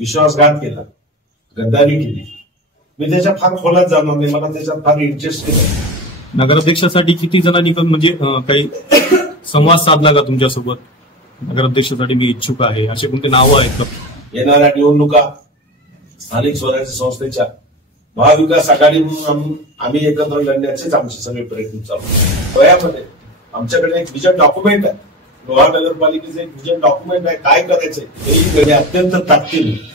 विश्वासघात केला, गद्दारी केली. मी त्याच्या फार खोलात जाणार नाही, मला त्याच्यात फार इंटरेस्ट नाही. नगराध्यक्षासाठी किती जणांनी म्हणजे काही संवाद साधला का तुमच्यासोबत? नगराध्यक्षासाठी मी इच्छुक आहे असे कोणते नावं आहेत का? येणाऱ्या निवडणुका स्थानिक स्वराज्य संस्थेच्या महाविकास आघाडी म्हणून आम्ही एकत्र लढण्याचेच आमचे सगळे प्रयत्न चालू. वयामध्ये आमच्याकडे एक विजन डॉक्युमेंट आहे, लोहा नगरपालिकेचं एक विजन डॉक्युमेंट आहे. काय करायचंय अत्यंत ताकदीने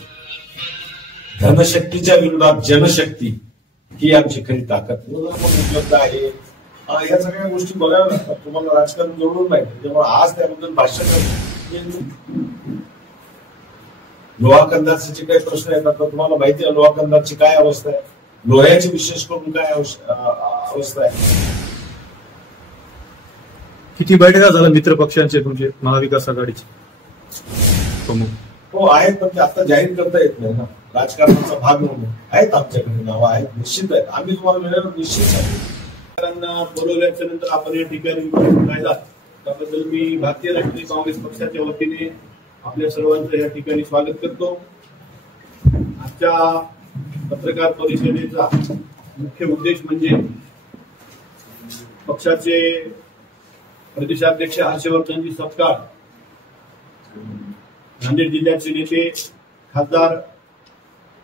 धनशक्तीच्या विरोधात जनशक्ती ही आमची खरी ताकद उपलब्ध आहे. या सगळ्या गोष्टी बघाव्या लागतात. तुम्हाला राजकारण जवळून माहिती, तेव्हा आज त्याबद्दल भाष्य करतो. लोहा कंदारचे जे काही प्रश्न येतात तर तुम्हाला माहिती आहे लोहा कंदारची काय अवस्था आहे, लोह्याची विशेष करून काय अवस्था आहे. किती बैठका झाल्या मित्र पक्षांचे तुमचे महाविकास आघाडीचे प्रमुख? हो आहेत, पण ते आता जाहीर करता येत नाही ना, राजकारणाचा भाग म्हणून. आहेत आमच्याकडे नावं आहेत, निश्चित आहेत. आम्ही तुम्हाला वेळेवर निश्चित सांगू. बोलवल्याच्या नंतर आपण या ठिकाणी राहिला त्याबद्दल मी भारतीय राष्ट्रीय काँग्रेस पक्षाच्या वतीने आपल्या सर्वांचं या ठिकाणी स्वागत करतो. आजच्या पत्रकार परिषदेचा मुख्य उद्देश म्हणजे पक्षाचे प्रदेशाध्यक्ष हर्षवर्धनजी सपकाळ, नांदेड जिल्ह्याचे नेते खासदार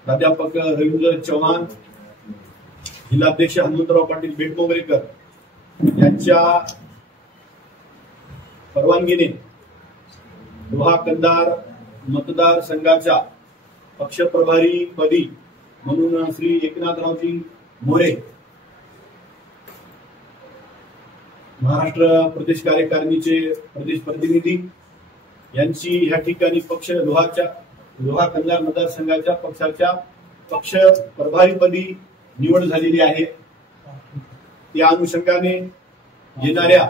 प्राध्यापक रवींद्र चव्हाण, जिल्हाध्यक्ष हनुमंतराव पाटील बेटमोगरेकर यांच्या परवानगीने लोहा कंधार मतदारसंघाच्या पक्षप्रभारी पदी म्हणून श्री एकनाथरावजी मोरे महाराष्ट्र प्रदेश कार्यकारिणीचे प्रदेश प्रतिनिधी यांची या ठिकाणी पक्ष लोहा कंधार मतदारसंघाच्या पक्षाच्या पक्ष प्रभारीपदी निवड झालेली आहे. त्या अनुषंगाने येणाऱ्या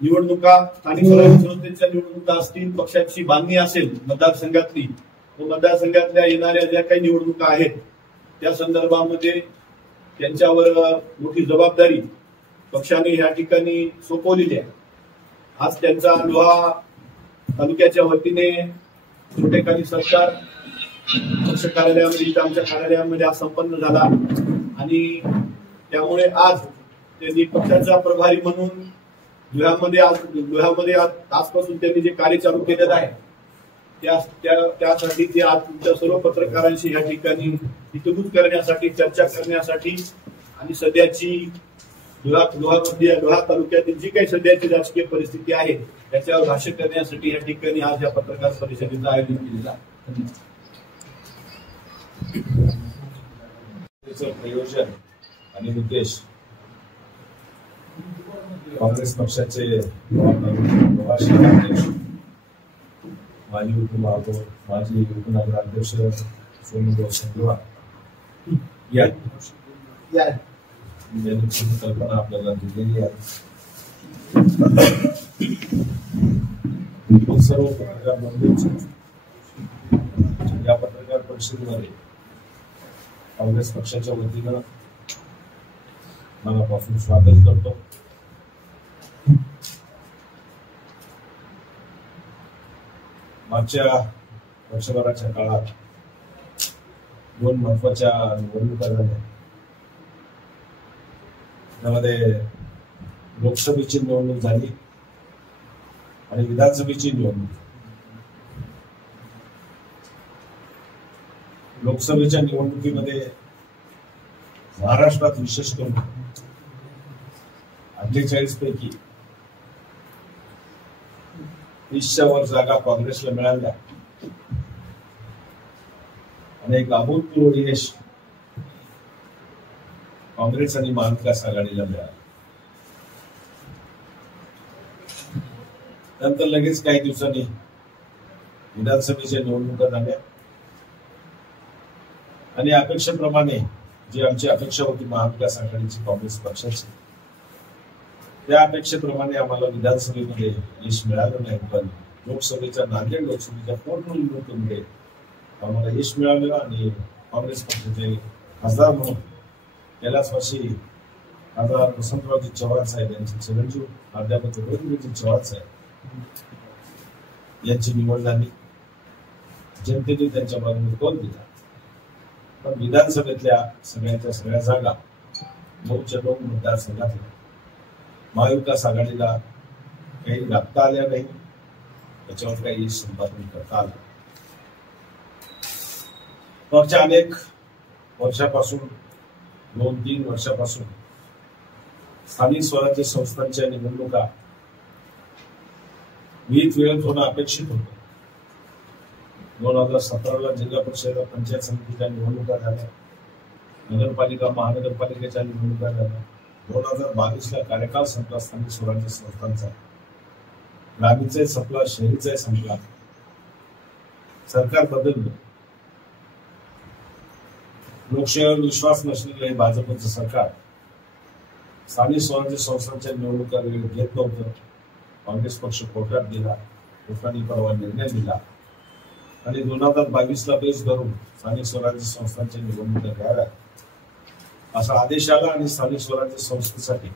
निवडणुका स्थानिक स्वराज्य संस्थेच्या निवडणुका असतील, पक्षाची बांधणी असेल मतदारसंघातली, मतदारसंघातल्या येणाऱ्या ज्या काही निवडणुका आहेत त्या संदर्भामध्ये त्यांच्यावर मोठी जबाबदारी पक्षाने या ठिकाणी सोपवलेली आहे. आज त्यांचा लोहा तालुक्याच्या वतीने छोटेखानी सत्कार पक्ष कार्यालयामध्ये आमच्या कार्यालयामध्ये आज संपन्न झाला आणि त्यामुळे आज त्यांनी पक्षाचा प्रभारी म्हणून लोह्यामध्ये आजपासून त्यांनी जे कार्य चालू केलेलं आहे त्यासाठी ते आज तुमच्या सर्व पत्रकारांशी या ठिकाणी हितगुज करण्यासाठी, चर्चा करण्यासाठी आणि सध्याची लोहा तालुक्यातील जी काही सध्याची राजकीय परिस्थिती आहे त्याच्यावर भाष्य करण्यासाठी या ठिकाणी आज या पत्रकार परिषदेचं आयोजन केलेलं आहे. प्रयोजन आणि उद्देश काँग्रेस पक्षाचे अध्यक्ष माजी उपमहापौर माजी उपनगराध्यक्ष सोनू संधवा यांनी कल्पना आपल्याला दिलेली आहे. सर्व पत्रकार बंधूंचे या पत्रकार परिषदेमध्ये काँग्रेस पक्षाच्या वतीनं मनापासून स्वागत करतो. मागच्या वर्षभराच्या काळात दोन महत्वाच्या निवडणुका झाल्या. त्यामध्ये लोकसभेची निवडणूक झाली आणि विधानसभेची निवडणूक. लोकसभेच्या निवडणुकीमध्ये महाराष्ट्रात विशेष करून 48 पैकी 30च्या वर जागा काँग्रेसला मिळाल्या आणि एक अभूतपूर्व यश काँग्रेस आणि महाविकास आघाडीला मिळालं. नंतर लगेच काही दिवसांनी विधानसभेच्या निवडणुका झाल्या आणि अपेक्षेप्रमाणे जी आमची अपेक्षा होती महाविकास आघाडीची काँग्रेस पक्षाची त्या अपेक्षेप्रमाणे आम्हाला विधानसभेमध्ये यश मिळालं नाही, पण लोकसभेच्या नांदेड लोकसभेच्या पोटनिवडणुकीमध्ये आम्हाला यश मिळालं आणि काँग्रेस पक्षाचे खासदार म्हणून गेल्याच वर्षी खासदार वसंतरावजी चव्हाण साहेब यांचे चिरंजीव प्राध्यापक रवींद्रजी चव्हाण साहेब यांची निवड झाली जनतेने त्यांच्या बाजूने कौल दिला. पण विधानसभेतल्या सगळ्या जागा 9च्या 9 मतदारसंघातल्या महाविकास आघाडीला काही गाठता आल्या नाही, त्याच्यावर काही संपादन करता आलं. मागच्या अनेक वर्षापासून 2-3 वर्षापासून स्थानिक स्वराज्य संस्थांच्या निवडणुका विहित वेळेत होणं अपेक्षित होतं. 2017ला जिल्हा परिषद पंचायत समितीच्या निवडणुका झाल्या, नगरपालिका महानगरपालिकेच्या निवडणुका झाल्या. 2022ला कार्यकाल संपला स्थानिक स्वराज्य संस्थांचा. ग्रामीणचाही संपला, शहरीचाही संपला. सरकार बदललं. लोकशाहीवर विश्वास नसलेलं हे भाजपचं सरकार स्थानिक स्वराज्य संस्थांच्या निवडणुका वेळेत घेत नव्हतं. काँग्रेस पक्ष कोर्टात गेला, कोर्टाने परवा निर्णय दिला आणि 2022ला बेस धरून स्थानिक स्वराज्य संस्थांच्या निवडणुका घ्याव्या असा आदेश आला. आणि स्थानिक स्वराज्य संस्थेसाठी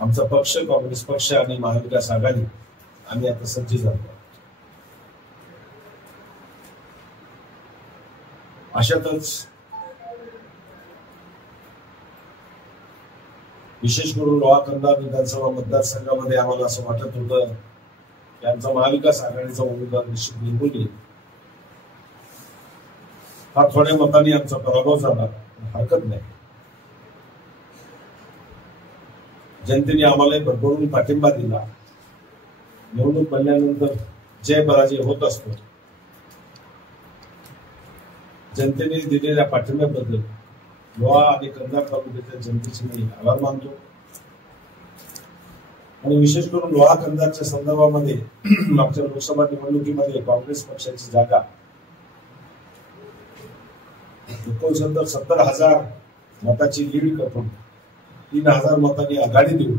आमचा पक्ष, काँग्रेस पक्ष आणि महाविकास आघाडी आम्ही आता सज्ज झालो. अशातच विशेष करून लोहा कंधार विधानसभा मतदारसंघामध्ये आम्हाला असं वाटत होतं की आमचा महाविकास आघाडीचा उमेदवार निश्चित निवडून येईल. फार थोड्या मतांनी आमचा पराभव झाला, हरकत नाही. जनतेने आम्हाला भरभरून पाठिंबा दिला. निवडणूक बनल्यानंतर जय पराजय होत असतो. जनतेने दिलेल्या पाठिंब्याबद्दल लोहा आणि कंधार तालुक्याच्या जनतेचे मी आभार मानतो. आणि विशेष करून लोहा कंधारच्या संदर्भामध्ये मागच्या लोकसभा निवडणुकीमध्ये काँग्रेस पक्षाची जागा 70,000 मताची लीड करून 3,000 मतांनी आघाडी देऊन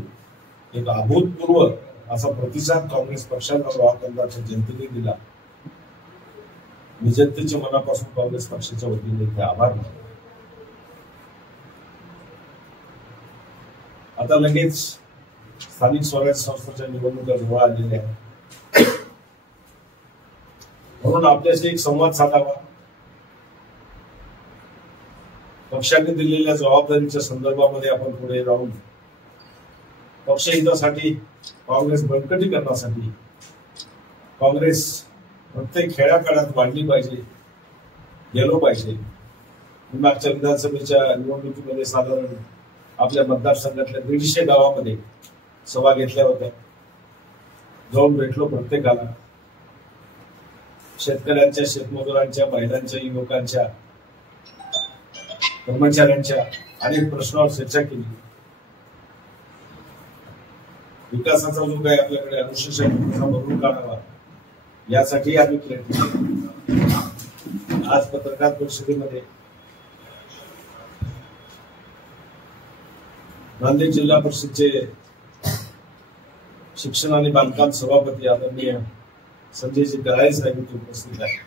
एक अभूतपूर्व असा प्रतिसाद काँग्रेस पक्षाला लोहा कंधारच्या जनतेने दिला. मी जनतेच्या मनापासून काँग्रेस पक्षाच्या वतीने इथे आभार मानतो. आता लगेच स्थानिक स्वराज्य संस्थांच्या निवडणुका जवळ आलेल्या आहेत, म्हणून आपल्याशी एक संवाद साधावा. पक्षाने दिलेल्या जबाबदारीच्या संदर्भामध्ये आपण पुढे राहून पक्षहितासाठी, काँग्रेस बळकटीकरणासाठी काँग्रेस प्रत्येक खेड्यापाड्यात वाढली पाहिजे, गेलो पाहिजे. मागच्या विधानसभेच्या निवडणुकीमध्ये साधारण आपल्या मतदारसंघातल्या 150 गावामध्ये सभा घेतल्या होत्या. जाऊन भेटलो प्रत्येकाला. शेतकऱ्यांच्या, शेतमजुरांच्या, महिलांच्या, युवकांच्या, कर्मचाऱ्यांच्या अनेक प्रश्नावर चर्चा केली. विकासाचा जो काही आपल्याकडे अनुशेष भरून काढावा यासाठी आम्ही प्रयत्न केले. आज पत्रकार परिषदेमध्ये नांदेड जिल्हा परिषदचे शिक्षण आणि बांधकाम सभापती आदरणीय संजयजी गराळे साहेब इथे उपस्थित आहेत.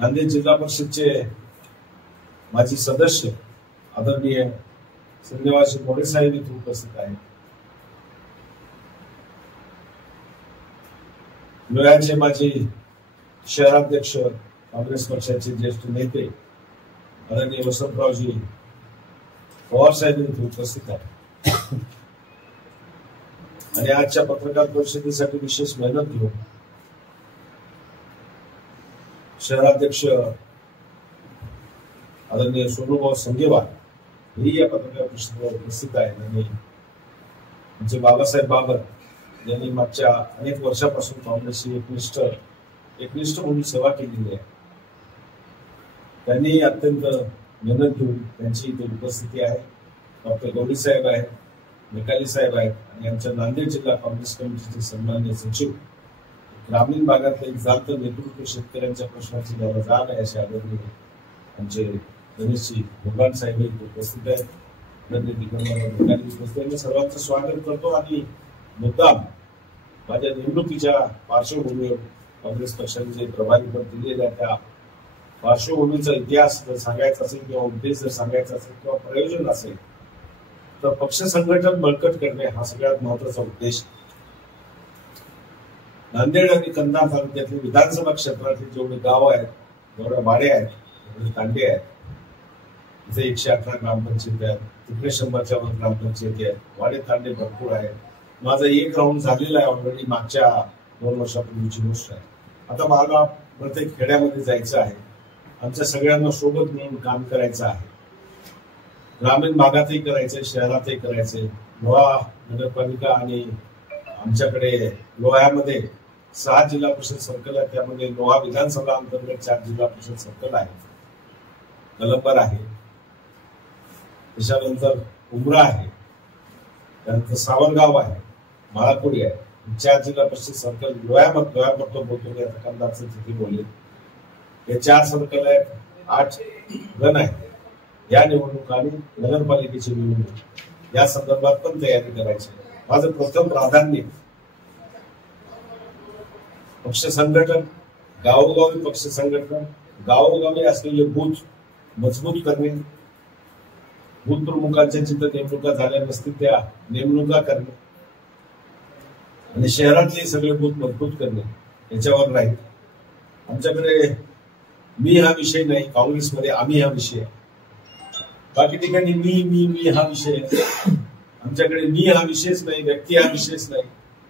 नांदेड जिल्हा परिषदचे माजी सदस्य आदरणीय श्रीनिवास मोरे साहेब इथे उपस्थित आहेत. लोह्याचे माजी शहराध्यक्ष काँग्रेस पक्षाचे ज्येष्ठ नेते आदरणीय वसंतरावजी पवार साहेब इथे उपस्थित आहेत. आणि आजच्या पत्रकार परिषदेसाठी विशेष मेहनत घेऊन शहराध्यक्ष आदरणीय सोनूभाऊ संगेवार हेही या पत्रकार परिषदेला उपस्थित आहेत. आणि आमचे बाबासाहेब बाबर यांनी मागच्या अनेक वर्षापासून काँग्रेसची एकनिष्ठ म्हणून सेवा केलेली आहे. त्यांनी अत्यंत मेहनत घेऊन त्यांची इथे उपस्थिती आहे. डॉक्टर गौरी साहेब आहेत, निकाली साहेब आहेत आणि आमच्या नांदेड जिल्हा काँग्रेस कमिटीचे सन्माननीय सचिव. ग्रामीण भागातलं एक जात नेतृत्व, शेतकऱ्यांच्या प्रश्नाची ज्याला जाण आहे असे आदरणीय आमचे गणेशजी भोगाण साहेब उपस्थित आहेत. उपस्थित सर्वांचं स्वागत करतो. आणि मुद्दाम माझ्या निवडणुकीच्या पार्श्वभूमीवर काँग्रेस पक्षाने जे प्रभारी पद दिलेले आहे त्या पार्श्वभूमीचा इतिहास जर सांगायचा असेल किंवा उद्देश जर सांगायचा असेल किंवा प्रयोजन असेल तर पक्ष संघटन बळकट करणे हा सगळ्यात महत्वाचा उद्देश. नांदेड आणि कंधार तालुक्यातले विधानसभा क्षेत्रातले जेवढे गाव आहेत, जेवढ्या वाड्या आहेत, जेवढे तांडे आहेत, इथे 118 ग्रामपंचायत आहेत, तिकडे 100च्या वर ग्रामपंचायती आहेत, वाडे तांडे भरपूर आहेत. माझा एक राऊंड झालेला आहे ऑलरेडी, मागच्या 2 वर्षापूर्वीची गोष्ट आहे. आता मला प्रत्येक खेड्यामध्ये जायचं आहे, आमच्या सगळ्यांना सोबत मिळून काम करायचं आहे. ग्रामीण भागातही करायचंय, शहरातही करायचंय. लोहा नगरपालिका आणि आमच्याकडे लोह्यामध्ये 6 जिल्हा परिषद सर्कल आहे, त्यामध्ये लोहा विधानसभा अंतर्गत 4 जिल्हा परिषद सर्कल आहे, कलंबर आहे, त्याच्यानंतर उमरा आहे, त्यानंतर सावरगाव आहे, माळापुरी आहे. 4 जिल्हा परिषद सर्कल लोह्याबद्दल बोलतो मी, आता कंधारचं तिथे बोलले. हे 4 सर्कल आहेत, 8 गण आहेत. या निवडणूक आणि नगरपालिकेची निवडणूक या संदर्भात पण तयारी करायची. माझं प्रथम प्राधान्य पक्ष संघटन, गावोगावी पक्ष संघटन, गावोगावी असलेले बूथ मजबूत करणे, बूथ प्रमुखांच्या जिथं नेमणुका झाल्या नसतील त्या नेमणुका करणे आणि शहरातले सगळे बूथ मजबूत करणे याच्यावर राहील. आमच्याकडे मी हा विषय नाही, काँग्रेसमध्ये आम्ही हा विषय, बाकी ठिकाणी मी हा विषय. आमच्याकडे मी हा विषयच नाही, व्यक्ती हा विषयच नाही,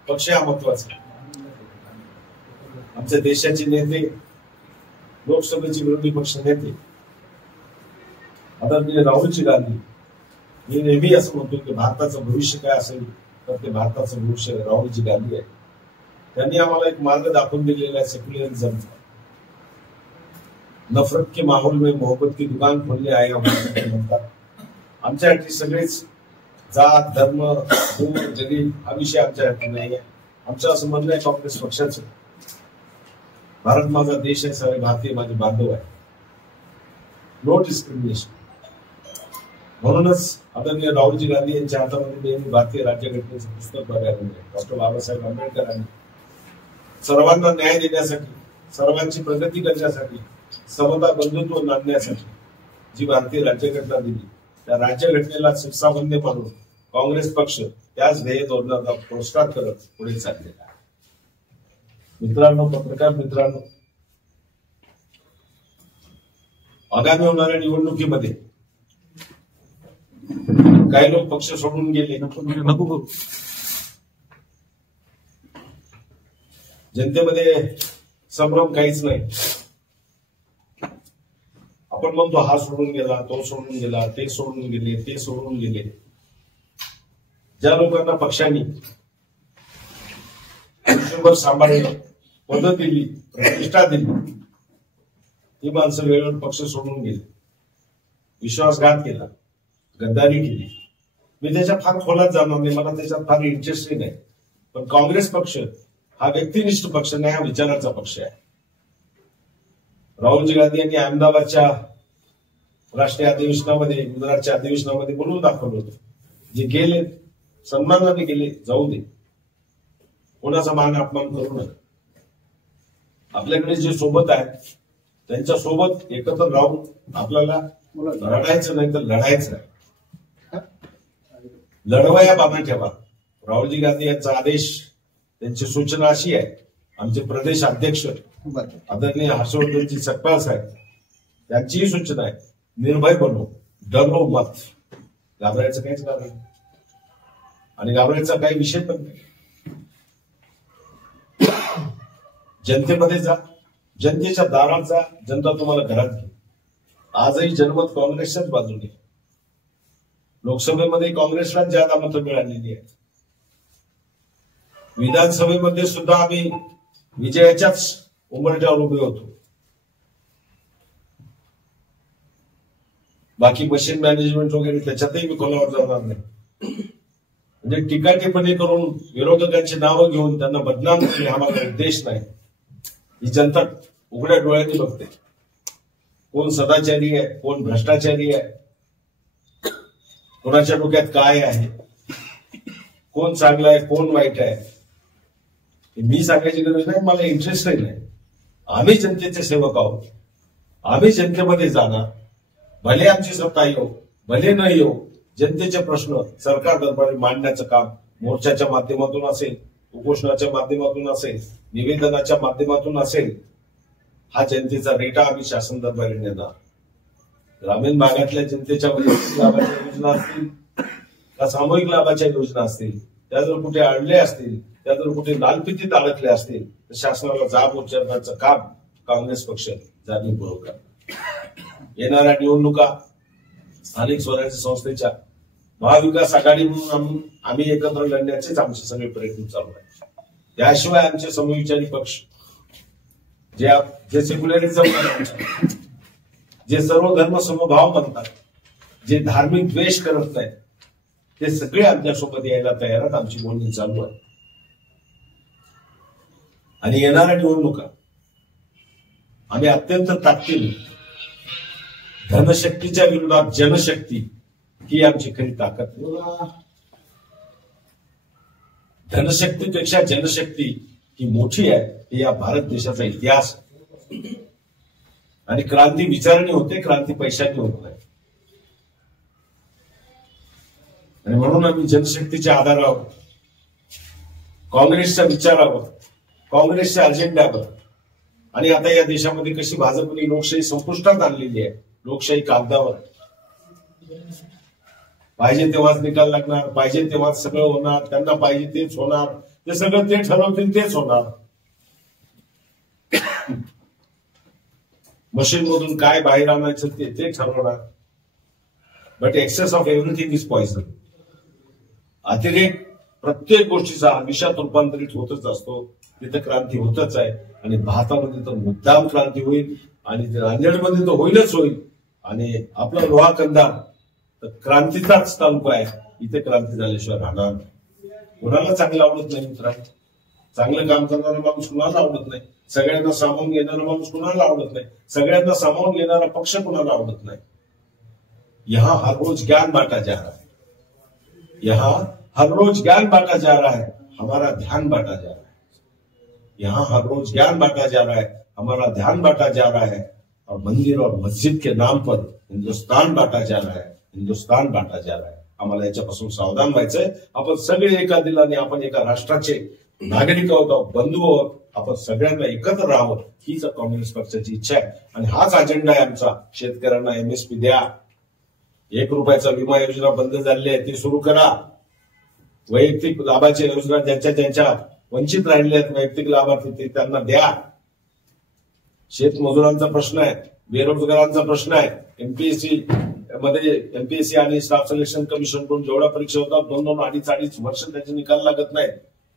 पक्ष हा महत्वाचा. आमच्या देशाचे नेते, लोकसभेचे विरोधी पक्ष नेते आदरणीय राहुलजी गांधी, मी नेहमी असं म्हणतो की भारताचं भविष्य काय असेल तर ते भारताचं भविष्य राहुलजी गांधी आहे. त्यांनी आम्हाला एक मार्ग दाखवून दिलेला आहे सेक्युलरिझमचा. नफरत के माहौल में मोहब्बत की दुकान खोलने आया म्हणतात. आमच्यासाठी सगळेच जात, धर्म, दूर, गरीब हा विषय आमच्यासाठी नाही आहे. आमचं असं म्हणणं आहे काँग्रेस पक्षाचं, भारत माझा देश आहे, सगळे भारतीय माझे बांधव आहे, नो डिस्क्रिमिनेशन. म्हणूनच आदरणीय राहुलजी गांधी यांच्या हातामध्ये नेहमी भारतीय राज्यघटनेचं पुस्तक बघायला मिळेल. डॉक्टर बाबासाहेब आंबेडकरांनी सर्वांना न्याय देण्यासाठी, सर्वांची प्रगती करण्यासाठी, समता बंधुत्व नांदण्यासाठी जी भारतीय राज्यघटना दिली, त्या राज्यघटनेला शिरसावंदे मानून काँग्रेस पक्ष त्याच ध्येय धोरणाचा पुरस्कार करत पुढे चाललेला आहे. मित्रांनो, पत्रकार मित्रांनो, आगामी होणाऱ्या निवडणुकीमध्ये काही लोक पक्ष सोडून गेले, नको जनतेमध्ये संभ्रम काहीच नाही. आपण म्हणतो हा सोडून गेला, तो सोडून गेला, ते सोडून गेले, ते सोडून गेले. ज्या लोकांना पक्षांनी आयुष्यभर सांभाळलं, पद दिली, प्रतिष्ठा दिली, ती माणसं वेळेवर पक्ष सोडून गेली, विश्वासघात केला, गद्दारी केली. मी त्याच्या फार खोलात जाणार नाही, मला त्याच्यात फार इंटरेस्टही नाही. पण काँग्रेस पक्ष हा व्यक्तिनिष्ठ पक्ष नाही, हा विचाराचा पक्ष आहे. राहुलजी गांधी यांनी अहमदाबादच्या राष्ट्रीय अधिवेशनामध्ये, गुजरातच्या अधिवेशनामध्ये बोलून दाखवलं होतं. जे गेले सन्मानाने गेले, जाऊ दे, कोणाचा मान अपमान करू नका. आपल्याकडे जे सोबत आहेत त्यांच्या सोबत एकत्र राहून आपल्याला रडायचं नाही तर लढायचं आहे. लढवा या बाबा ठेवा. राहुलजी गांधी यांचा आदेश, त्यांची सूचना अशी आहे, आमचे प्रदेश अध्यक्ष आदरणीय हर्षवर्धनजी सकपाल साहेब, त्यांचीही सूचना आहे, निर्भय बनो, डरो मत. घाबरायचं काहीच नाही आणि घाबरायचा काही विषय पण नाही. जनतेमध्ये जा, जनतेच्या दारात जा, जनता तुम्हाला घरात घे. आजही जनमत काँग्रेसच्याच बाजूने. लोकसभेमध्ये काँग्रेसला ज्यादा मतं मिळालेली आहेत. विधानसभेमध्ये सुद्धा आम्ही विजयाच्याच उंबरठ्यावर उभे होतो. बाकी मशीन मॅनेजमेंट वगैरे त्याच्यातही मी खोलावर जाणार नाही. म्हणजे टीका टिप्पणी करून विरोधकांची नावं घेऊन त्यांना बदनाम करणे हा माझा उद्देश नाही. ही जनता उघड्या डोळ्यांनी बघते, कोण सदाचारी आहे, कोण भ्रष्टाचारी आहे, कोणाच्या डोक्यात काय आहे, कोण चांगलं आहे, कोण वाईट आहे. मी सांगायची गरज नाही, मला इंटरेस्टही नाही. आम्ही जनतेचे सेवक आहोत. आम्ही जनतेमध्ये जाणार, भले आमची सत्ता येऊ भले न येऊ, जनतेचे प्रश्न सरकार दरबारी मांडण्याचं काम मोर्चाच्या माध्यमातून असेल, उपोषणाच्या माध्यमातून असेल, निवेदनाच्या माध्यमातून असेल, हा जनतेचा रेटा आम्ही शासन दरबारी नेणार. ग्रामीण भागातल्या जनतेच्या वैयक्तिक लाभाच्या योजना असतील का सामूहिक लाभाच्या योजना असतील, त्या जर कुठे अडले असतील, त्या जर कुठे लालफितीत अडकले असतील तर शासनाला जाब उच्चारण्याचं काम काँग्रेस पक्ष जाणीवपूर्वक करतो. येणाऱ्या निवडणुका स्थानिक स्वराज्य संस्थेच्या महाविकास आघाडी म्हणून आम्ही एकत्र लढण्याचेच आमचे सगळे प्रयत्न चालू आहेत. त्याशिवाय आमचे समविचारी पक्ष जे सेक्युलरिझम म्हणतात, जे सर्व धर्म समभाव म्हणतात, जे धार्मिक द्वेष करत नाहीत, ते सगळे आमच्यासोबत यायला तयार आहेत. आमची बोलणी चालू आहे. आणि येणाऱ्या निवडणुका आम्ही अत्यंत ताकदीने धनशक्तीच्या विरोधात जनशक्ती ही आमची खरी ताकद. धनशक्तीपेक्षा जनशक्ती ही मोठी आहे, ही या भारत देशाचा इतिहास. आणि क्रांती विचाराने होते, क्रांती पैशाने होत नाही. आणि म्हणून आम्ही जनशक्तीच्या आधारावर, काँग्रेसच्या विचारावर, काँग्रेसच्या अजेंड्यावर, आणि आता या देशामध्ये कशी भाजपने लोकशाही संपुष्टात आणलेली आहे, लोकशाही कागदावर, पाहिजे तेव्हाच निकाल लागणार, पाहिजे तेव्हाच सगळं होणार, त्यांना पाहिजे तेच होणार, ते सगळं ते ठरवतील तेच होणार. मशीन मधून काय बाहेर आणायचं ते ठरवणार. But excess of everything is poison. अतिरेक प्रत्येक गोष्टीचा विषात रूपांतरित होतच असतो. तिथं क्रांती होतच आहे. आणि भारतामध्ये तर मुद्दाम क्रांती होईल, आणि नांदेडमध्ये तर होईलच होईल. आणि आपला लोहा कंदार तर क्रांतीचाच तालुका आहे. इथे क्रांती झाल्याशिवाय राहणार. कोणाला चांगलं आवडत नाही मित्रांनो. चांगलं काम करणारा माणूस कुणाला आवडत नाही. सगळ्यांना सामावून घेणारा माणूस कुणाला आवडत नाही. सगळ्यांना सामावून घेणारा पक्ष कुणाला आवडत नाही. यहां हर रोज ज्ञान बांटा जा रहा है. यहां हर रोज ज्ञान बांटा जा रहा है, हमारा ध्यान बांटा जा रहा है. यहां हर रोज ज्ञान बांटा जा रहा है, हमारा ध्यान बांटा जा रहा है. और मंदिर और मस्जिद के नाम पर हिंदुस्तान बांटा जा रहा है, हिंदुस्तान बांटा जा रहा है. आम्हाला याच्यापासून सावधान व्हायचंय. आपण सगळे एका दिलाने, आपण एका राष्ट्राचे नागरिक आहोत, बंधू आहोत. आपण सगळ्यांना एकत्र राहावं हीच काँग्रेस पक्षाची इच्छा आहे. आणि हाच अजेंडा आहे आमचा. शेतकऱ्यांना एमएसपी द्या. 1 रुपयाचा विमा योजना बंद झालेली आहे, ती सुरू करा. वैयक्तिक लाभाच्या योजना ज्यांच्या वंचित राहिलेल्या आहेत, वैयक्तिक लाभार्थी ते त्यांना द्या. शेतमजुरांचा प्रश्न आहे, बेरोजगारांचा प्रश्न आहे. एमपीएससी आणि स्टाफ सिलेक्शन कमिशन कडून जेवढ्या परीक्षा होतात 2-2, 2.5 वर्ष त्याचे निकाल लागत नाही.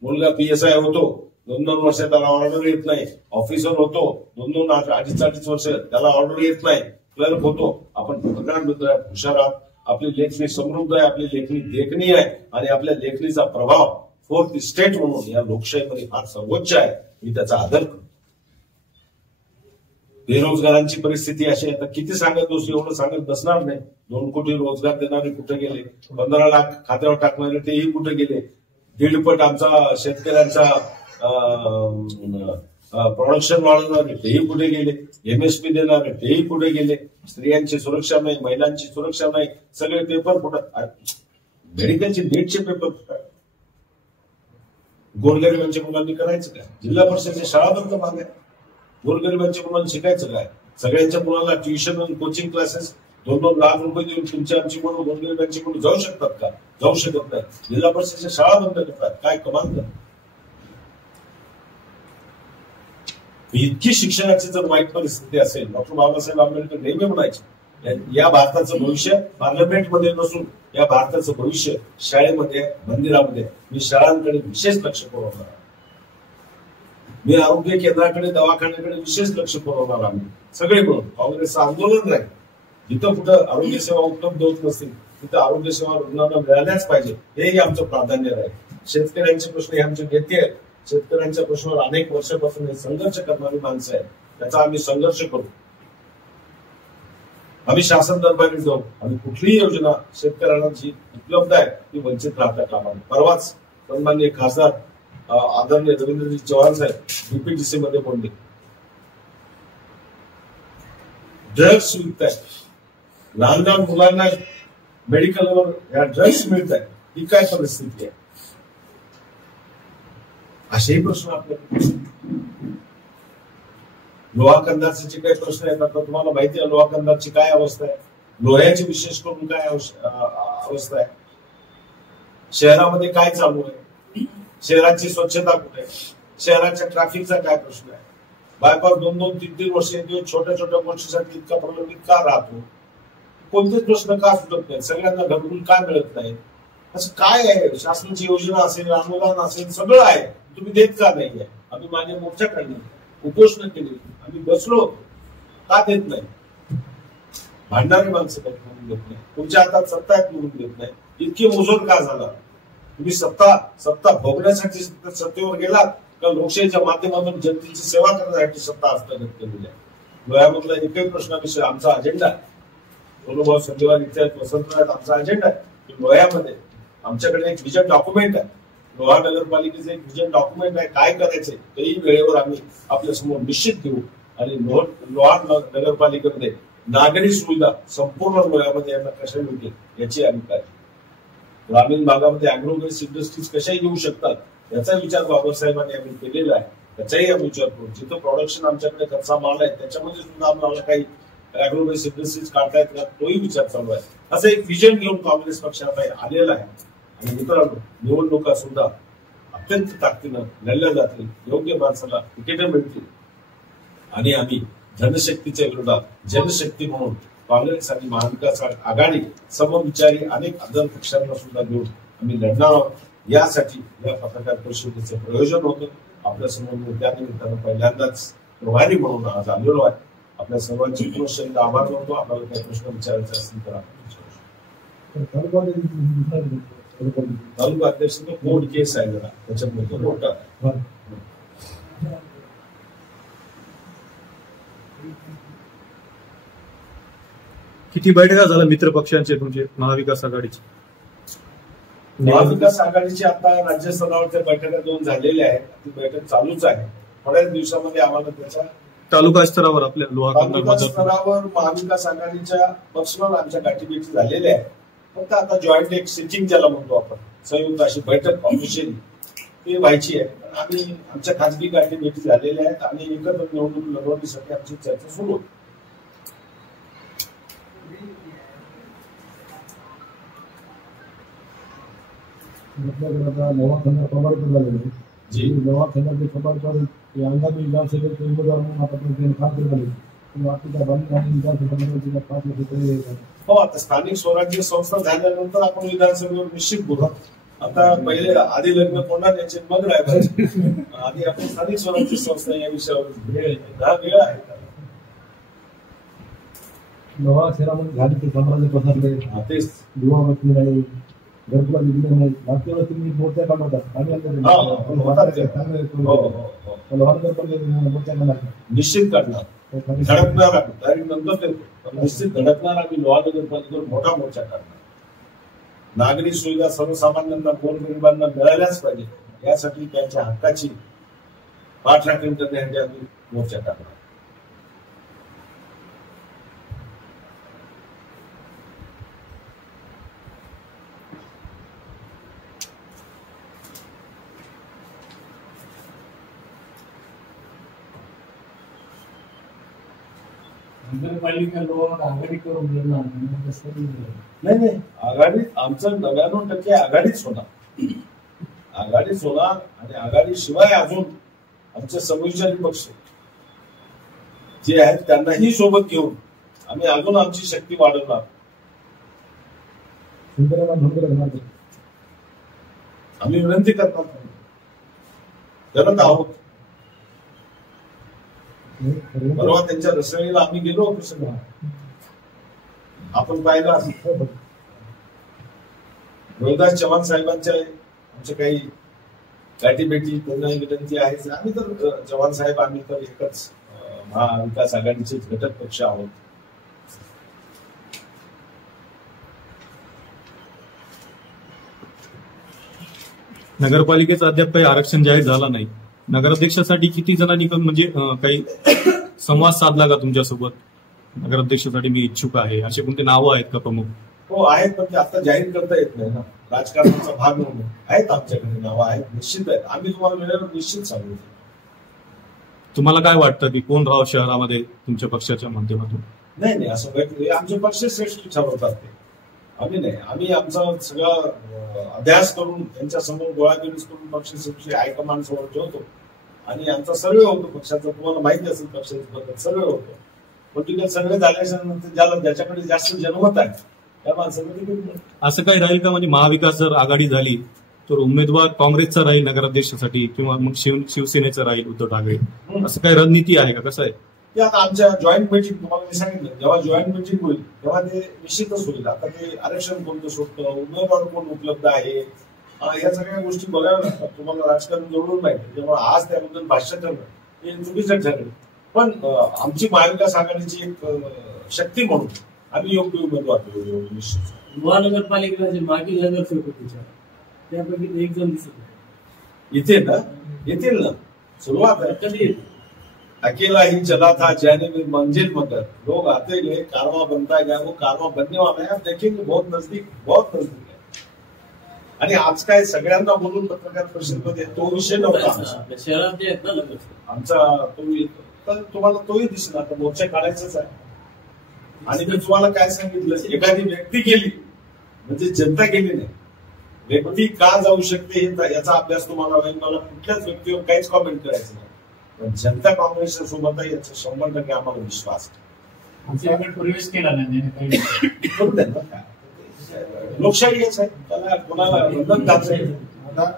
मुलगा PSI होतो, 2-2 वर्ष त्याला ऑर्डर येत नाही. ऑफिसर होतो, 2-2, 2.5 वर्ष त्याला ऑर्डर येत नाही. क्लर्क होतो. आपण हुशार आहात. आपली लेखणी समृद्ध आहे, आपली लेखणी देखणी आहे, आणि आपल्या लेखणीचा प्रभाव 4th स्टेट म्हणून या लोकशाहीमध्ये फार सर्वोच्च आहे. मी त्याचा आदर करतो. बेरोजगारांची परिस्थिती अशी आहे. आता किती सांगत दोषी, एवढं सांगत बसणार नाही. 2 कोटी रोजगार देणारे कुठे गेले, 15 लाख खात्यावर टाकणारे तेही कुठे गेले, 1.5 पट आमचा शेतकऱ्यांचा प्रोडक्शन वाढवणारे तेही कुठे गेले, एमएसपी देणारे तेही कुठे गेले. स्त्रियांची सुरक्षा नाही, महिलांची सुरक्षा नाही. सगळे पेपर फुटत. मेडिकलचे नीटचे पेपर फुटतात. गोरगरिबांच्या मुलांनी करायचं काय? जिल्हा परिषदेच्या शाळा बंद मागल्या. गोरगरिबांच्या मुलांनी शिकायचं काय? सगळ्यांच्या मुलांना ट्युशन आणि कोचिंग क्लासेस 2-2 लाख रुपये देऊन तुमची आमची मुलं, गोरगरिबांची मुलं जाऊ शकतात का? जाऊ शकत नाही. जिल्हा परिषदेच्या शाळा बंद करतात. काय कमाल करतात. इतकी शिक्षणाची जर वाईट परिस्थिती असेल, डॉक्टर बाबासाहेब आंबेडकर नेहमी म्हणायचे, या भारताचं भविष्य पार्लमेंटमध्ये नसून या भारताचं भविष्य शाळेमध्ये, मंदिरामध्ये. मी शाळांकडे विशेष लक्ष पुरवणार. मी आरोग्य केंद्राकडे, दवाखान्याकडे विशेष लक्ष पुरवणार. आम्ही सगळे मिळून. काँग्रेसचं आंदोलन नाही. जिथं कुठं आरोग्य सेवा उपलब्ध होत नसतील तिथं आरोग्य सेवा रुग्णांना मिळाल्याच पाहिजे, हेही आमचं प्राधान्य राहील. शेतकऱ्यांचे प्रश्न हे आमचे नेते आहेत. शेतकऱ्यांच्या प्रश्नावर अनेक वर्षापासून संघर्ष करणारी माणसं आहेत. त्याचा आम्ही संघर्ष करू. आम्ही शासन दरबारी जाऊ. आणि कुठलीही योजना शेतकऱ्यांना जी उपलब्ध आहे ती वंचित राहता कामा नये. परवाच सन्माननीय खासदार आदरणीय रवींद्रजी चव्हाण साहेब DPTC मध्ये बोलले, ड्रग्स विकतायत, लहान लहान मुलांना मेडिकलवर ह्या ड्रग्स मिळत आहेत. ही काय परिस्थिती आहे? असेही प्रश्न आपल्याकडे. लोहा कंदारचे जे काही प्रश्न येतात तर तुम्हाला माहिती आहे लोहा कंदारची काय अवस्था आहे, लोह्याची विशेष करून काय अवस्था आहे, शहरामध्ये काय चालू आहे, शहराची स्वच्छता कुठे आहे, शहराच्या ट्रॅफिकचा काय प्रश्न आहे, बायपास 2-2, 3-3 वर्ष छोट्या छोट्या गोष्टीसाठी इतका प्रलंबित का राहतो, कोणतेच प्रश्न का सुटत नाही, सगळ्यांना घरकुल का मिळत नाही, असं काय आहे, शासनाची योजना असेल अनुदान असेल सगळं आहे, तुम्ही देत का नाहीये. आम्ही माझ्या मोर्चा काढली, उपोषण केली, आम्ही बसलो, का देत नाही. भांडणारी माणसं काही म्हणून देत नाही, तुमच्या हातात सत्ता आहेत म्हणून देत नाही, इतकी मुजोर का झाला. तुम्ही सत्ता भोगण्यासाठी सत्तेवर गेलात का लोकशाहीच्या माध्यमातून जनतेची सेवा करण्यासाठी सत्ता हस्तगत केलेली आहे. लोह्यामधला एकही प्रश्नाविषयी आमचा अजेंडा आहे. सोनूभाऊ संधीवार इथे वसंतरायात आमचा अजेंडा आहे. लोह्यामध्ये आमच्याकडे एक विजन डॉक्युमेंट आहे, लोहा नगरपालिकेचं एक विजन डॉक्युमेंट आहे, काय करायचंय तेही वेळेवर आम्ही आपल्या समोर निश्चित देऊ. आणि लोहा नगरपालिकेमध्ये नागरी सुविधा संपूर्ण लोह्यामध्ये यांना कशा मिळतील याची आम्ही काळजी. ग्रामीण भागामध्ये अॅग्रोबेस्ड इंडस्ट्रीज कशाही येऊ शकतात याचा विचार बाबासाहेबांनी आम्ही केलेला आहे, त्याचाही आम्ही विचार करू. जिथं प्रोडक्शन आमच्याकडे कच्चा माल आहे त्याच्यामध्ये सुद्धा आम्हाला काही अॅग्रोबेस्ड इंडस्ट्रीज काढता येत का तोही विचार चालू आहे. असं एक विजन घेऊन काँग्रेस पक्षाला आलेला आहे. आणि मित्रांनो, निवडणुका सुद्धा अत्यंत ताकदीनं लढल्या जातील, योग्य माणसाला तिकीटं मिळतील आणि आम्ही जनशक्तीच्या विरोधात जनशक्ती म्हणून काँग्रेस आणि महाविकास आघाडी समविचारी अनेक आदर पक्षांना सुद्धा घेऊन आम्ही लढणार आहोत. यासाठी या पत्रकार परिषदेचं प्रयोजन होतं. आपल्या समोर त्यानिमित्तानं पहिल्यांदाच प्रभारी म्हणून आज आलेलो आहे. आपल्या सर्वांचे पुनश्च आभार मानतो. आपल्याला काही प्रश्न विचारायचे असतील तर आपण तालुका अध्यक्ष कोर्ट केस आहे जरा त्याच्यामध्ये मोठा आहे. किती बैठका झाल्या मित्र पक्षांचे तुमचे महाविकास आघाडीचे? महाविकास आघाडीची आता राज्य स्तरावरच्या बैठका 2 झालेल्या आहेत. ती बैठक चालूच आहे. थोड्याच दिवसामध्ये आम्हाला त्याचा तालुका स्तरावर आपल्या तालुका स्तरावर महाविकास आघाडीच्या पर्सनल आमच्या गाठीभेटी झालेल्या आहेत. फक्त आता जॉईंट एक सिटिंग ज्याला म्हणतो आपण, संयुक्त अशी बैठक ऑफिशियली ती व्हायची आहे. आम्ही आमच्या खाजगी गाठीभेटी झालेल्या आहेत आणि एकत्र निवडणूक लढवण्यासाठी आमची चर्चा सुरू होती. नवा खंडा प्रभावित झालेले जी नवा खंडाचे प्रभावित आगामी विधानसभेचे उमेदवार म्हणून आपण खात्री झाली. हो, आता स्थानिक स्वराज्य संस्था झाल्यानंतर आपण विधानसभेवर निश्चित बोलू. आता पहिले आधी लग्न कोणाला याचे मग राहायचे, आधी आपण स्थानिक स्वराज्य संस्था या विषयावर वेळ आहे. नवा शहरामध्ये झाली ते साम्राज्य पसरले, तेच दिवाबत्ती नाही, घरकुला दिली नाही, मागच्या वेळेस तुम्ही मोर्चा काढवतात निश्चित काढणार, धडकणार आम्ही नंतर निश्चित धडकणार आम्ही. लोहा नगरपालिकेवर मोठा मोर्चा काढणार. नागरी सुविधा सर्वसामान्यांना गोरगरिबांना मिळाल्याच पाहिजे यासाठी त्यांच्या हक्काची पाठराखण करण्यासाठी आम्ही मोर्चा काढणार. नगरपालिका आघाडी करून नाही, आघाडी आमचं 99% आघाडीच होणार. आघाडीच होणार आणि आघाडीशिवाय अजून आमचे समविचारी पक्ष जे आहेत त्यांनाही सोबत घेऊन आम्ही अजून आमची शक्ती वाढवणार. आम्ही विनंती करणार, करत आहोत. परवा त्यांच्या रसळीला आम्ही गेलो होतो सगळं, आपण पाहिलं असेल. रोहिदास चव्हाण साहेबांच्या आमच्या काही गाठीभेटी त्यांनाही विनंती आहे. आम्ही तर चव्हाण साहेब आम्ही तर एकच महाविकास आघाडीचे घटक पक्ष आहोत. नगरपालिकेचं अद्याप काही आरक्षण जाहीर झालं नाही. नगराध्यक्षासाठी किती जणांनी म्हणजे काही संवाद साधला का तुमच्यासोबत? नगराध्यक्षासाठी मी इच्छुक आहे असे कोणते नावं आहेत का प्रमुख? हो आहेत, पण ते आता जाहीर करता येत नाही ना. राजकारणाचा भाग म्हणून आहेत आमच्याकडे नावं आहेत, निश्चित आहेत. आम्ही तुम्हाला वेळेवर निश्चित सांगू. तुम्हाला काय वाटतं की कोण राहावं शहरामध्ये तुमच्या पक्षाच्या माध्यमातून? नाही असं आमचे पक्ष श्रेष्ठ ठरवतात ते, आम्ही नाही. आम्ही आमचा सगळा अभ्यास करून त्यांच्या समोर गोळागिरी करून पक्ष हायकमांड समोर ठेवतो आणि आमचा सर्वे होतो पक्षाचा. तुम्हाला माहिती असेल पक्षाबद्दल सर्वे होतो. पोलिटिकल सर्वे झाल्याच्या नंतर ज्याच्याकडे जास्त जनमत आहे त्या माणसामध्ये असं काही राहील का? म्हणजे महाविकास जर आघाडी झाली तर उमेदवार काँग्रेसचा राहील नगराध्यक्षासाठी किंवा मग शिवसेनेचा राहील उद्धव ठाकरे, असं काही रणनीती आहे का? कसं आहे ते आता आमच्या जॉईंट मीटिंग तुम्हाला मी सांगितलं, जेव्हा जॉईंट मीटिंग होईल तेव्हा ते निश्चितच होईल. आता ते आरक्षण कोणतं सुटतं, उमेदवार कोण उपलब्ध आहे, या सगळ्या गोष्टी बघाव्या लागतात. तुम्हाला राजकारण जवळून माहिती, तेव्हा आज त्याबद्दल भाष्य करणं हे चुकीचं ठरेल. पण आमची महाविकास आघाडीची एक शक्ती म्हणून आम्ही योग्य उमेदवार निश्चित. महानगरपालिकेला जे मागील नगरसेवक होते त्यापैकी एक जण दिसत नाही. येतील ना, सुरुवात आहे. कधी येते? अकेला ही चला था जैने में मंजिल मगर लोग आते गए, कारवा बनता गया, वो कारवा बनने वाला है. आप देखेंगे बहुत नजदीक है. आणि आज काय सगळ्यांना बोलून पत्रकार परिषदेमध्ये तो विषय नव्हता शहरात जे आहेत ना आमचा, तो तुम्हाला तोही दिसला. आता मोर्चा काढायचाच आहे. आणि मी तुम्हाला काय सांगितलं, एखादी व्यक्ती गेली म्हणजे जनता गेली नाही. व्यक्ती का जाऊ शकते याचा अभ्यास तुम्हाला होईल. मला कुठल्याच व्यक्तीवर काहीच कॉमेंट करायचं नाही, पण जनता काँग्रेसच्या सोबत आहे याचा 100% आम्हाला विश्वास आहे. आमच्याकडे प्रवेश केला नाही. लोकशाही आहे साहेब, त्याला कोणाला बंधन घातलंय.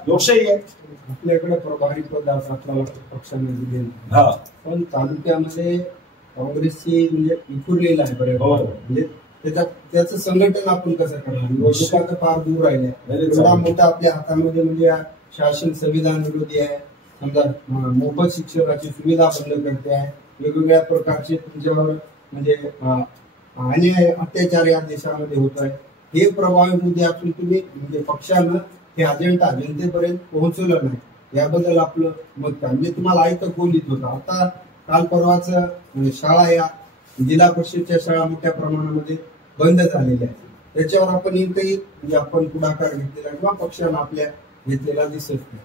लोकशाही आहे. आपल्याकडे प्रभारी पद आपल्याला पक्षाने दिले, पण तालुक्यामध्ये काँग्रेसची म्हणजे विखुरलेलं आहे बरोबर. म्हणजे त्याचं संघटन आपण कसं करणार? निवडणुका तर फार दूर राहिल्या. एवढा मोठा आपल्या हातामध्ये म्हणजे शासन संविधान विरोधी आहे. समजा मोफत शिक्षणाची सुविधा बंद करते आहे. वेगवेगळ्या प्रकारचे तुमच्यावर म्हणजे अन्याय अत्याचार या देशामध्ये होत आहे. हे प्रभावी मुद्दे असून तुम्ही म्हणजे पक्षानं हे अजेंडा जनतेपर्यंत पोहोचवलं नाही, याबद्दल आपलं मत काय? म्हणजे तुम्हाला ऐकत बोलित होतं. आता काल परवाच शाळा या जिल्हा परिषदच्या शाळा मोठ्या प्रमाणामध्ये बंद झालेल्या आहेत. त्याच्यावर आपण एकही म्हणजे आपण पुढाकार घेतलेला किंवा पक्षानं आपल्या घेतलेला दिसत नाही.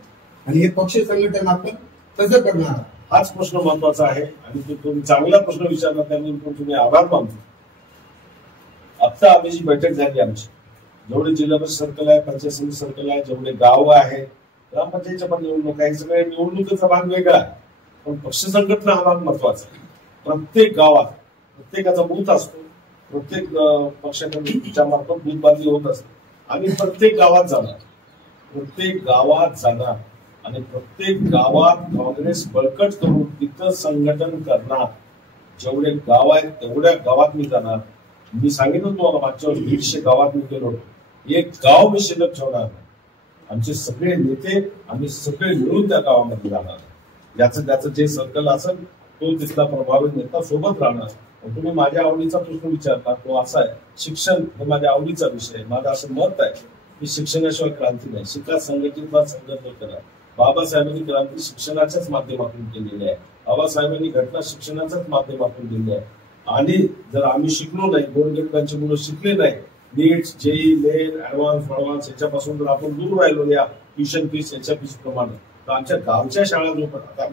आणि हे पक्ष संघटन आपण कसं करणार? हाच प्रश्न महत्वाचा आहे आणि तुम्ही चांगला प्रश्न विचारला, त्यामुळे तुम्ही आभार मानतो. आता आम्ही जी बैठक झाली आमची, जेवढे जिल्हा परिषद सर्कल आहे, पंचायत समिती सर्कल आहे, जेवढे गाव आहे, ग्रामपंचायतच्या पण निवडणूक आहे, सगळ्या निवडणुकीचा भाग वेगळा आहे. पण पक्ष संघटना हा भाग महत्वाचा आहे. प्रत्येक गावात प्रत्येकाचा बूथ असतो. प्रत्येक पक्षाच्या मार्फत बूथ बांधणी होत असते. आम्ही प्रत्येक गावात जाणार आणि प्रत्येक गावात काँग्रेस बळकट करून तिथं संघटन करणार. जेवढे गाव आहेत तेवढ्या गावात मी जाणार. मी सांगितलं तुम्हाला मागच्या वर्षी 150 गावात मी गेलो होतो. एक गाव मी शिल्लक ठेवणार. आमचे सगळे नेते आम्ही सगळे मिळून त्या गावामध्ये जाणार. ज्याचं जे सर्कल असेल तो तिथला प्रभावी नेता सोबत राहणार. तुम्ही माझ्या आवडीचा प्रश्न विचारला, तो असा आहे, शिक्षण हे माझ्या आवडीचा विषय आहे. माझं असं मत आहे की शिक्षणाशिवाय क्रांती नाही. शिका, संघटित संघर्ष करा. बाबासाहेबांनी क्रांती शिक्षणाच्याच माध्यमातून केलेली आहे. बाबासाहेबांनी घटना शिक्षणाच्याच माध्यमातून दिली आहे. आणि जर आम्ही शिकलो नाही, गोरगरिबांची मुलं शिकले नाही, नीट, जेई, नेट, ऍडव्हान्स याच्यापासून जर आपण दूर राहिलो या ट्युशन फीस याच्या फीस प्रमाणे, तर आमच्या गावच्या शाळा जो आता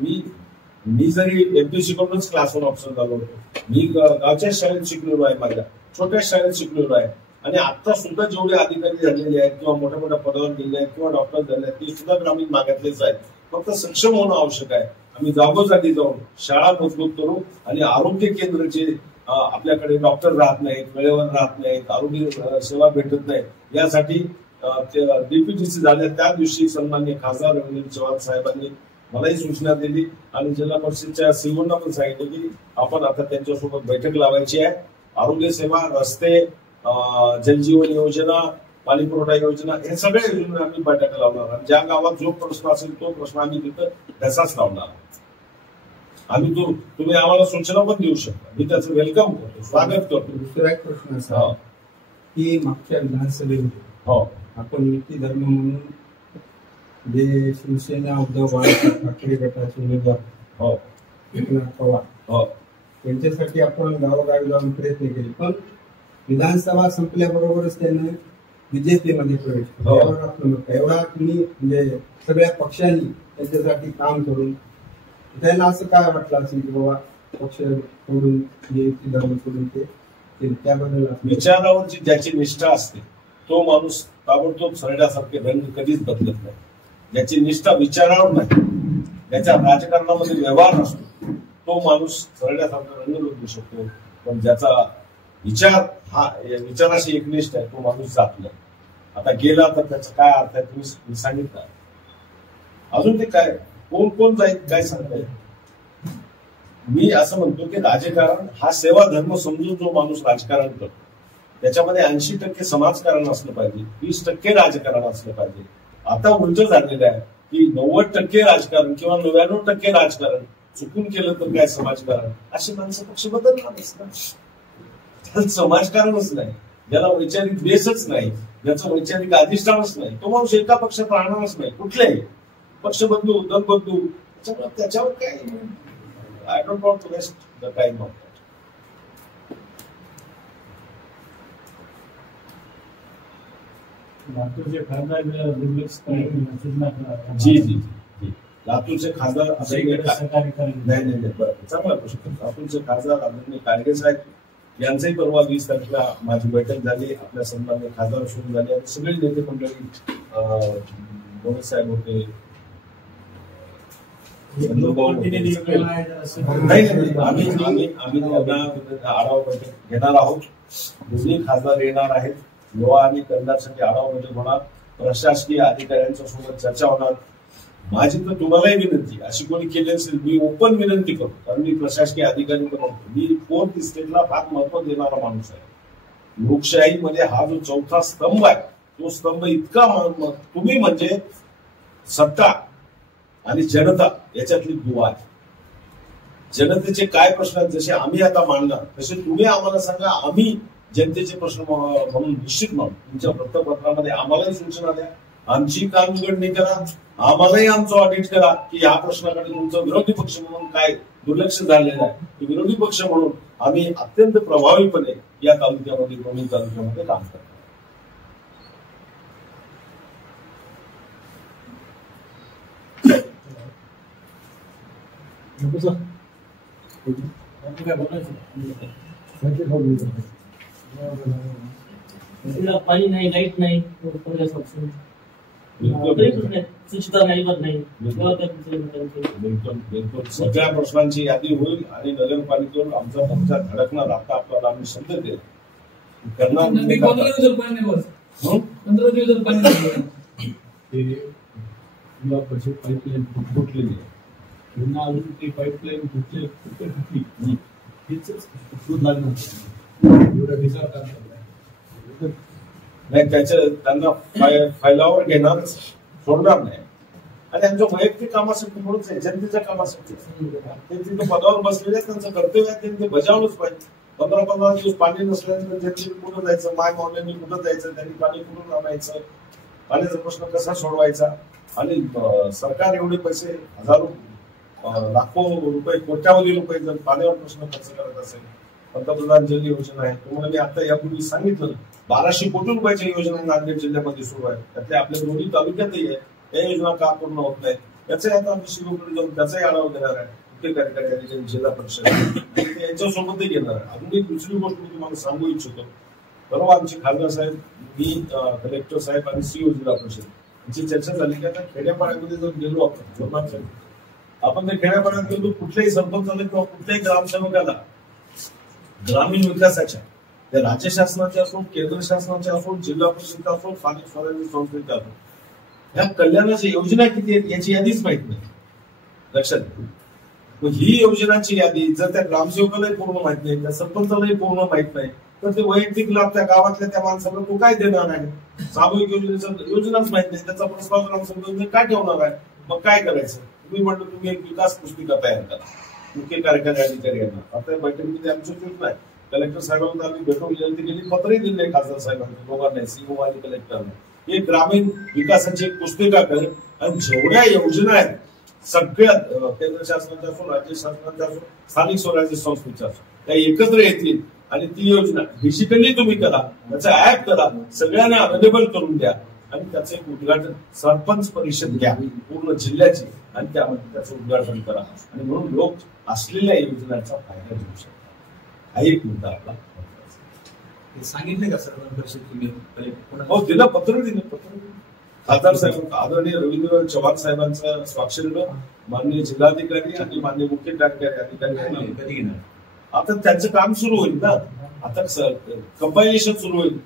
मी जरी एमपीसी कडूनच क्लास 1 ऑप्शन झालो होतो. मी गावच्या शाळेत शिकलेलो आहे, माझ्या छोट्या शाळेत शिकलेलो आहे. आणि आता सुद्धा जेवढे अधिकारी झालेले आहेत किंवा मोठ्या मोठ्या पदावर गेले आहेत किंवा डॉक्टर झाले आहेत ते सुद्धा ग्रामीण भागातलेच आहेत. फक्त सक्षम होणं आवश्यक आहे. आम्ही जागोजागी जाऊन शाळा मजबूत करू आणि आरोग्य केंद्र जे आपल्याकडे डॉक्टर राहत नाहीत, वेळेवर राहत नाहीत, आरोग्य सेवा भेटत नाही, यासाठी डीपीटीसी झाल्या त्या दिवशी सन्माननीय खासदार रवींद्र चव्हाण साहेबांनी मलाही सूचना दिली आणि जिल्हा परिषदच्या सीओना पण सांगितलं की आपण आता त्यांच्यासोबत बैठक लावायची आहे. आरोग्य सेवा, रस्ते, जलजीवन योजना, पाणी पुरवठा योजना, हे सगळ्या योजना आम्ही बैठका लावणार. आणि ज्या गावात जो प्रश्न असेल तो प्रश्न आम्ही तिथं तसाच लावणार. आम्ही तुम्ही आम्हाला सूचना पण देऊ शकता. मी त्याचं वेलकम करतो, स्वागत करतो. दुसरा एक प्रश्न असा की मागच्या विधानसभेमध्ये आपण युती धर्म म्हणून जे शिवसेना उद्धव बाळासाहेब ठाकरे गटाचे उमेदवार एकनाथ पवार त्यांच्यासाठी आपण गावोगावी जाऊन प्रयत्न केले, पण विधानसभा संपल्याबरोबरच त्याने बीजेपीमध्ये प्रवेश केला. यावर आपलं मत काय? एवढा तुम्ही म्हणजे सगळ्या पक्षांनी त्यांच्यासाठी काम करून त्यांना असं काय वाटलं असेल की बाबा पक्ष सोडून धर्म सोडून ते त्याबद्दल विचारावरची ज्याची निष्ठा असते तो माणूस ताबडतोब सरड्यासारखे रंग कधीच बदलत नाही. ज्याची निष्ठा विचारावर नाही, ज्याच्या राजकारणामध्ये व्यवहार नसतो तो माणूस सरड्यासारखा रंग बदलू शकतो. पण ज्याचा विचार हा विचाराशी एकनिष्ठ आहे तो माणूस जात नाही. आता गेला तर त्याचा काय अर्थ आहे तुम्ही सांगितलं. अजून ते काय कोण कोण जाईल काय सांगताय. मी असं म्हणतो की राजकारण हा सेवा धर्म समजून जो माणूस राजकारण करतो त्याच्यामध्ये 80% समाजकारण असलं पाहिजे, 20% राजकारण असलं पाहिजे. आता उलट झालेलं आहे की 90% राजकारण किंवा 99% राजकारण, चुकून केलं तर काय समाजकारण. अशी माणसं पक्ष बदलणार त्याला समाजकारणच नाही, ज्याला वैचारिक बेसच नाही, ज्याचं वैचारिक अधिष्ठानच नाही तो माणूस एका पक्षात राहणारच नाही. कुठल्याही पक्ष बदलू दल बदलू त्याच्यावर काय. I don't want to waste the time on that. लातूरचे खासदार लातूरचे खासदार नाही चांगला प्रश्न. लातूरचे खासदार आदरणीय काळगे साहेब यांचंही परवा 20 तारखेला माझी बैठक झाली. आपल्या सन्माननीय खासदार सुरू झाले आणि सगळे नेते मंडळी मोरे साहेब होते, आम्ही आढावा बैठक घेणार आहोत. दोन्ही खासदार येणार आहेत. लोहा आणि कंधारसाठी आढावा बैठक होणार. प्रशासकीय अधिकाऱ्यांच्या सोबत चर्चा होणार. माझी तर तुम्हालाही विनंती अशी कोणी केली असेल मी ओपन विनंती करतो, कारण मी प्रशासकीय अधिकारी पण होतो. मी 4th इस्टेटला फार महत्व देणारा माणूस आहे. लोकशाहीमध्ये हा जो चौथा स्तंभ आहे तो स्तंभ इतका तुम्ही म्हणजे सत्ता आणि जनता याच्यातली दुवा आहे. जनतेचे काय प्रश्न आहेत जसे आम्ही आता मांडणार तसे तुम्ही आम्हाला सांगा. आम्ही जनतेचे प्रश्न म्हणून निश्चित म्हणून तुमच्या वृत्तपत्रामध्ये आम्हालाही सूचना द्या. आमची कामगडणी करा, आम्हालाही आमचं ऑडिट करा की या प्रश्नाकडे तुमचं विरोधी पक्ष म्हणून काय दुर्लक्ष झालेलं आहे. विरोधी पक्ष म्हणून आम्ही अत्यंत प्रभावीपणे या तालुक्यामध्ये दोन्ही तालुक्यामध्ये काम करतो. पाणी नाही, लाईट नाही, स्वच्छता नाही, सगळ्या प्रश्नांची यादी होईल आणि नगरपालिकेवर आमचा मोर्चा धडकणार. आता आपल्याला आम्ही शब्द दिले करणार. 15 दिवस पाईपलाईन फुटलेली आहे. त्यांना अजून ती पाईपलाईन कुठे फुटली हेच शोध लागणार एवढा विचार करणार नाही. त्यांना फायलावर घेणार सोडणार नाही. आणि आमच्या वैयक्तिक कामासाठी म्हणूनच आहे, जनतेच्या कामासाठी. ते तिथे पदावर बसलेले आहेत, त्यांचं कर्तव्य आहे, त्यांनी ते बजावलंच पाहिजे. 15 दिवस पाणी नसल्यानंतर जनतेने कुठं जायचं, माय मावल्यांनी कुठं जायचं, त्यांनी पाणी कुठून आणायचं, पाण्याचा प्रश्न कसा सोडवायचा. आणि सरकार एवढे पैसे हजारो लाखो रुपये कोट्यावधी रुपये जर पाण्यावर प्रश्न खर्च करत असेल. पंतप्रधान जल योजना आहे, तुम्हाला मी आता यापूर्वी सांगितलं 1200 कोटी रुपयाच्या योजना नांदेड जिल्ह्यामध्ये सुरू आहे. त्यातले आपल्या दोन्ही तालुक्यातही आहे. या योजना का पूर्ण होत नाही याचाही आता आम्ही शिरोकडे जाऊन त्याचाही आढावा घेणार आहे. मुख्य कार्यकारी अधिकारी जिल्हा परिषद यांच्यासोबतही घेणार आहे. अजून एक दुसरी गोष्ट मी तुम्हाला सांगू इच्छितो. बरोबर आमचे खासदार साहेब, मी कलेक्टर साहेब आणि सीओ जिल्हा परिषद यांची चर्चा झाली की आता खेड्यापाड्यामध्ये जर गेलो आपण त्या खेड्यापाड्यात गेलो कुठल्याही सरपंचाला किंवा कुठल्याही ग्रामसेवकाला ग्रामीण विकासाच्या त्या राज्य शासनाच्या असो, केंद्र शासनाच्या असो, जिल्हा परिषदेच्या असो, स्थानिक स्वराज्य संस्थेच्या असो, ह्या कल्याणाच्या योजना किती आहेत याची यादीच माहित नाही. लक्षात घ्या. मग ही योजनांची यादी जर त्या ग्रामसेवकालाही पूर्ण माहित नाही, त्या सरपंचालाही पूर्ण माहित नाही, तर ते वैयक्तिक लाभ त्या गावातल्या त्या माणसाला तो काय देणार आहे. सामूहिक योजनाच माहित नाही, त्याचा प्रस्ताव ग्रामसभेमध्ये काय ठेवणार आहे. मग काय करायचं. तुम्ही म्हणतो तुम्ही एक विकास पुस्तिका तयार करा, मुख्य कार्यकारी अधिकारी यांना. आता बैठकीमध्ये आमचं चूक नाही. कलेक्टर साहेबांना आम्ही भेटून विनंती केली, पत्रही दिले खासदार साहेबांना, दोघांना सीओ आणि कलेक्टरने. हे ग्रामीण विकासाची एक पुस्तिका कर आणि जेवढ्या योजना आहेत सगळ्या केंद्र शासनाच्या असो, राज्य शासनाच्या असो, स्थानिक स्वराज्य संस्थेच्या असो, त्या एकत्र येतील आणि ती योजना डिजिटली तुम्ही करा, त्याचं ऍप करा, सगळ्यांना अवेलेबल करून द्या आणि त्याचं एक उद्घाटन सरपंच परिषद घ्या पूर्ण जिल्ह्याची आणि त्यामध्ये त्याचं उद्घाटन करा आणि म्हणून लोक असलेल्या योजनांचा फायदा घेऊ शकतात. हा एक मुद्दा आपला. सांगितले का सरपंच परिषद तुम्ही? हो, दिलं पत्र खासदार साहेब आदरणीय रवींद्र चव्हाण साहेबांचं स्वाक्षरीनं माननीय जिल्हाधिकारी आणि माननीय मुख्य कार्यकारी अधिकारी. आता त्यांचं काम सुरू होईल ना, आता कंपायलेशन सुरू होईल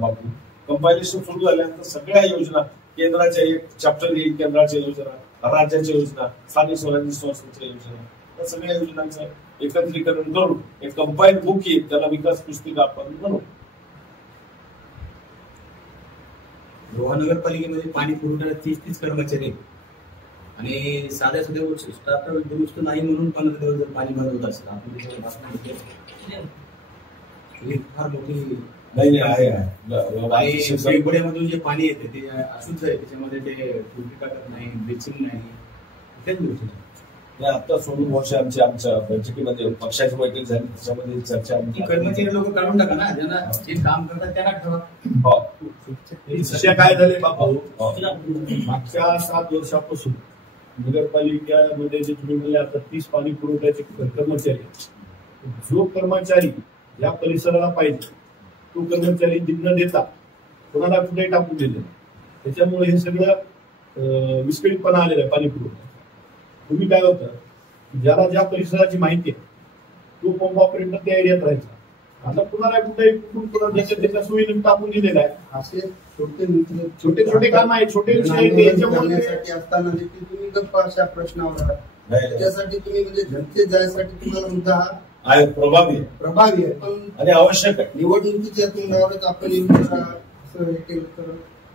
बापू. कंपायलेशन सुरू झाल्यानंतर सगळ्या योजना केंद्राच्या एक चॅप्टर येईल, केंद्राच्या योजना, राज्याच्या योजना, स्थानिक स्वराज्य संस्थेच्या योजना, या सगळ्या योजनांचं एकत्रीकरण करून एक कंपाईल्ड बुक येईल, त्याला विकास पुस्तिका आपण बनवू. रोहा नगरपालिकेमध्ये पाणी पुरवठ्याला 30 कर्मचारी आणि साध्या स्टाफ दुरुस्त नाही म्हणून 15 दिवस जर पाणी बंद होत असेल आपण फार मोठी नाही आहे. पुण्यामधून जे पाणी येते ते अशुद्ध आहे, त्याच्यामध्ये ते टाकत नाही, ब्लिचिंग नाही, त्याच गोष्टी. आता सोडून वर्ष आमच्या बैठकीमध्ये पक्षाची बैठक झाली, त्याच्यामध्ये चर्चा. कर्मचारी लोक काढून टाका ना, ज्यांना जे काम करतात त्यांना ठेवा. काय झाले बापू, मागच्या 7 वर्षापासून नगरपालिकेमध्ये जे तुम्ही म्हणले आता 30 पाणी पुरवठ्याचे कर्मचारी, जो कर्मचारी या परिसराला पाहिजे तो कर्मचारी न देता कोणाला कुठेही टाकून दिले, त्याच्यामुळे हे सगळं विस्कळीतपणा आलेलं आहे पाणी पुरवठा. तुम्ही काय होतं, ज्याला ज्या परिसराची माहिती आहे तो पंप ऑपरेटर त्या एरियात राहायचा. आता कुणाला कुठेही त्याच्या सोयीने टाकून दिलेला आहे. असे छोटे छोटे काम आहे, छोटे असताना तुम्ही गप्पा अशा प्रश्नावर त्याच्यासाठी तुम्ही म्हणजे जनतेत जायसाठी तुम्हाला मुद्दा आहे प्रभावी आहे पण आणि आवश्यक आहे. निवडणुकीच्या तोंडावरच आपण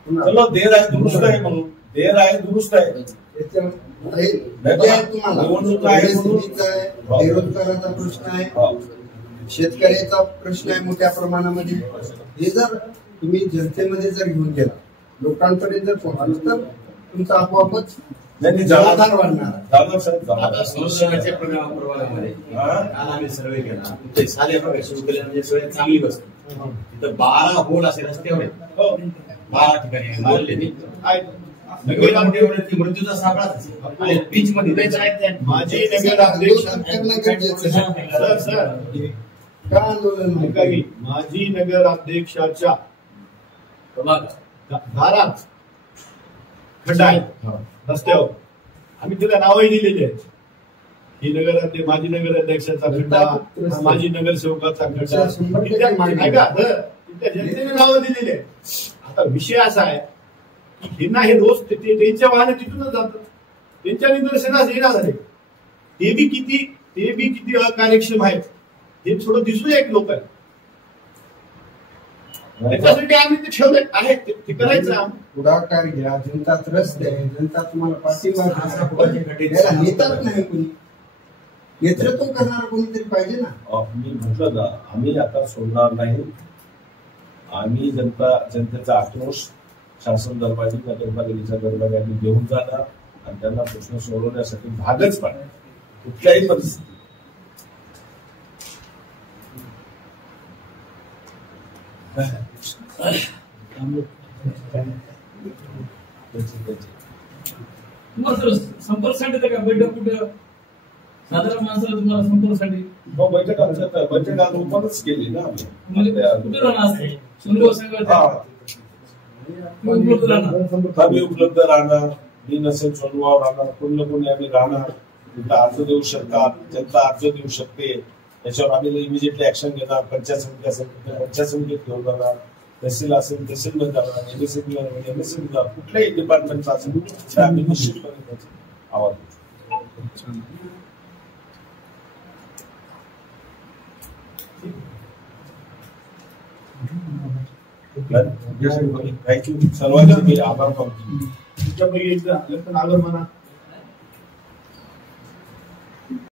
चलो देर आहे दुरुस्त आहे म्हणून, देर आहे दुरुस्त आहे. बेरोजगाराचा प्रश्न आहे, शेतकऱ्याचा प्रश्न आहे मोठ्या प्रमाणामध्ये. हे जर तुम्ही जनतेमध्ये जर घेऊन गेला, लोकांपर्यंत जर पोहोचलं तर तुमचा आपोआपच जबाबदार वाढणार. संशोधनाच्या प्रभागामध्ये काल आम्ही सर्वे केला, साध्या प्रकारे सुरू केल्या म्हणजे सगळ्यात चांगली वस्तू तिथं 12 होल असे रस्त्यावर 12 ठिकाणी मारले. मृत्यूचा सापळाच बीच मध्ये माझी नगराध्यक्ष माजी नगराध्यक्षाच्या दारात खड्डा आहे रस्त्यावर, आम्ही तिला नावही दिलेली आहेत. ही माजी नगराध्यक्षाचा खड्डा, माजी नगरसेवकाचा खड्डा, जनतेने नावं दिलेली आहे. आता विषय असा आहे की ह्यांना हे रोज त्यांच्या वाहने तिथूनच जातात, त्यांच्या निदर्शनास येणार झाले. ते बी किती अकार्यक्षम आहेत हे थोडं दिसू एक लोक आहेत. त्याच्यासाठी आम्ही ते ठेवले आहे, ते करायचं. पुढाकार घ्या, जनता त्रस्त आहे, जनता तुम्हाला पाठिंबा नेताच नाही, कोणी नेतृत्व करणार कोणीतरी पाहिजे ना. मी म्हटलं ना, आम्ही आता सोडणार नाही. आम्ही जनतेचा आक्रोश शासन दरबारी, नगरपालिकेच्या दरबारी आम्ही घेऊन जाणार आणि त्यांना प्रश्न सोडवण्यासाठी भागच पाडणार कुठल्याही परिस्थितीत. संपर्क साठी का बैठक कुठं साधारण माणसाला तुम्हाला संपर्क साठी बैठक आज ओपनच केली ना आम्ही. कुठे राहणार उपलब्ध राहणार, मी नसेल सोनगाव राहणार, कोणी ना कोणी आम्ही राहणार. तिथं अर्ज देऊ शकतात, जनता अर्ज देऊ शकते, त्याच्यावर आम्ही इमिजिएटली ऍक्शन घेणार. पंचायत समिती असेल पंचायत समितीत घेऊन जाणार, तहसील असेल तहसीलमध्ये जाणार, एमएसएमई कुठल्याही डिपार्टमेंटचा असेल त्या आम्ही निश्चितपणे त्याचा आवाज थँक्यू सर्वांचे मी आभार मानतो. तुमच्यापैकी एकदा आलं तर आगर म्हणा.